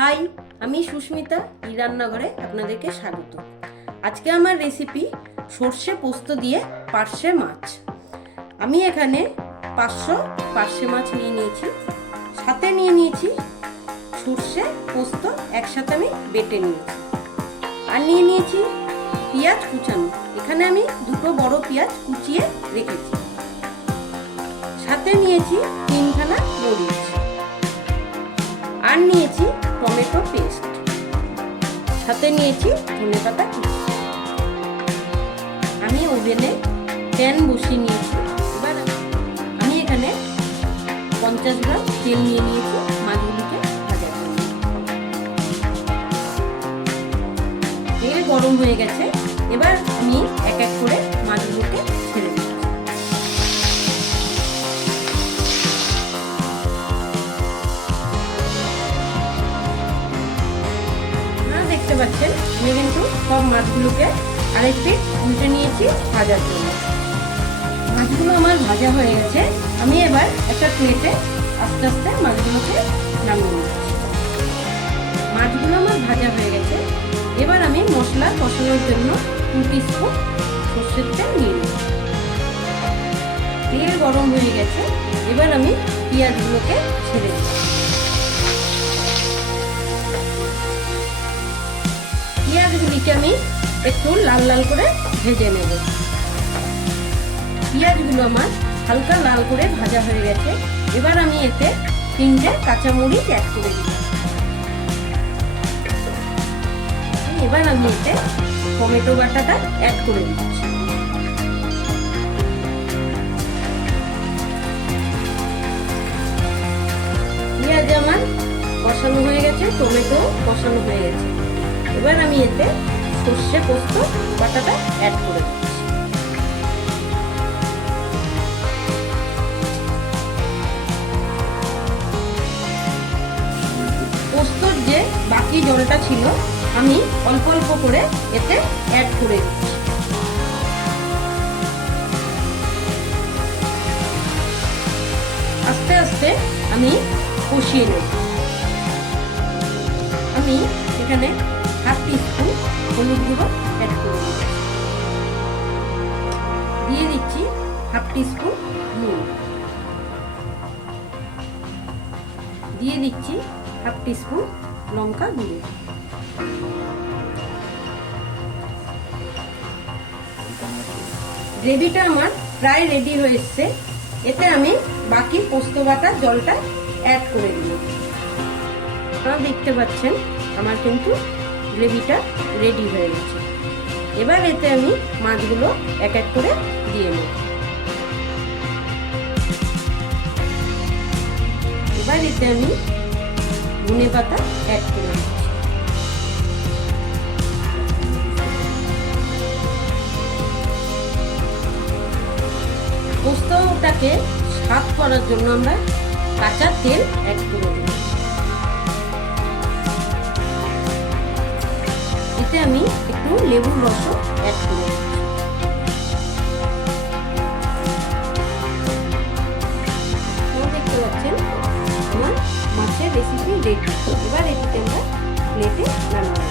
High, আমি সুস্মিতা ই রান্নাঘরে আপনাদেরকে স্বাগত। আজকে আমার রেসিপি সর্ষে পোস্ত দিয়ে পার্শে মাছ। আমি এখানে 500 পার্শে মাছ নিয়ে নিয়েছি, সাথে নিয়ে নিয়েছি সর্ষে পোস্ত একসাথে আমি বেটে নিয়েছি, আর নিয়ে নিয়েছি পেঁয়াজ কুচানো। এখানে আমি দুটো বড় পেঁয়াজ কুচিয়ে রেখেছি, সাথে নিয়েছি 3খানা মরিচ, আর নিয়েছি টমেটো পেস্ট, সাথে নিয়েছি ধনেপাতা কুচি। আমি ওভেনে প্যান বসিয়ে নিয়েছি। এবার আমি এখানে 50 গ্রাম তেল নিয়ে নিয়েছি মাছগুলিকে ভাজার জন্য। তেল গরম হয়ে গেছে, এবার আমি এক এক করে মাছগুলোকে ছেড়ে দিচ্ছি। দেখতে পাচ্ছেন আমি কিন্তু সব মাছগুলোকে আরেকটু উল্টে নিয়েছি ভাজার জন্য। মাছগুলো আমার ভাজা হয়ে গেছে, আমি এবার একটা প্লেটে আস্তে আস্তে মাছগুলোকে নামিয়ে নিচ্ছি। মাছগুলো আমার ভাজা হয়ে গেছে, এবার আমি মশলা কষানোর জন্য 2 টিস্পুন সর্ষের তেল নিয়ে নিচ্ছি। তেল গরম হয়ে গেছে, এবার আমি পেঁয়াজগুলোকে ছেড়ে দিচ্ছি। পেঁয়াজগুলিকে আমি একটু লাল লাল করে ভেজে নেব। পেঁয়াজগুলো আমার হালকা লাল করে ভাজা হয়ে গেছে, এবার আমি এতে 3টে কাঁচামরিচ অ্যাড করে দিই। এবার আমি এতে টমেটো বাটাটা অ্যাড করে দিচ্ছি। পেঁয়াজ আমার কষানো হয়ে গেছে, টমেটো কষানো হয়ে গেছে, এবার আমি এতে সর্ষে পোস্ত বাটাটা অ্যাড করে দিচ্ছি। পোস্তর যে বাকি জলটা ছিল আমি অল্প অল্প করে এতে অ্যাড করে দিচ্ছি। আস্তে আস্তে আমি কষিয়ে নেব। আমি এখানে 1/2 টিস্পুন হলুদ গুঁড়ো অ্যাড করে দিয়ে দিচ্ছি 1/2 টিস্পুন নুন, দিয়ে দিচ্ছি 1/2 টিস্পুন লঙ্কা গুঁড়ো। গ্রেভিটা আমার প্রায় রেডি হয়ে এসছে, এতে আমি বাকি পোস্ত বাটার জলটা অ্যাড করে দিলাম। আপনারা দেখতে পাচ্ছেন আমার কিন্তু গ্রেভিটা রেডি হয়ে গেছে। এবার এতে আমি মাছগুলো এক এক করে দিয়ে নেব। এবার এতে আমি ধনেপাতা অ্যাড করে দিচ্ছি। পোস্তটাকে স্বাদ করার জন্য আমরা কাঁচা তেল অ্যাড করে দিই। এতে আমি একটু লেবুর রসও অ্যাড করে দিচ্ছি। দেখতে পাচ্ছেন আমার মাছের রেসিপি রেডি। এবার এটিকে আমরা প্লেটে নামিয়ে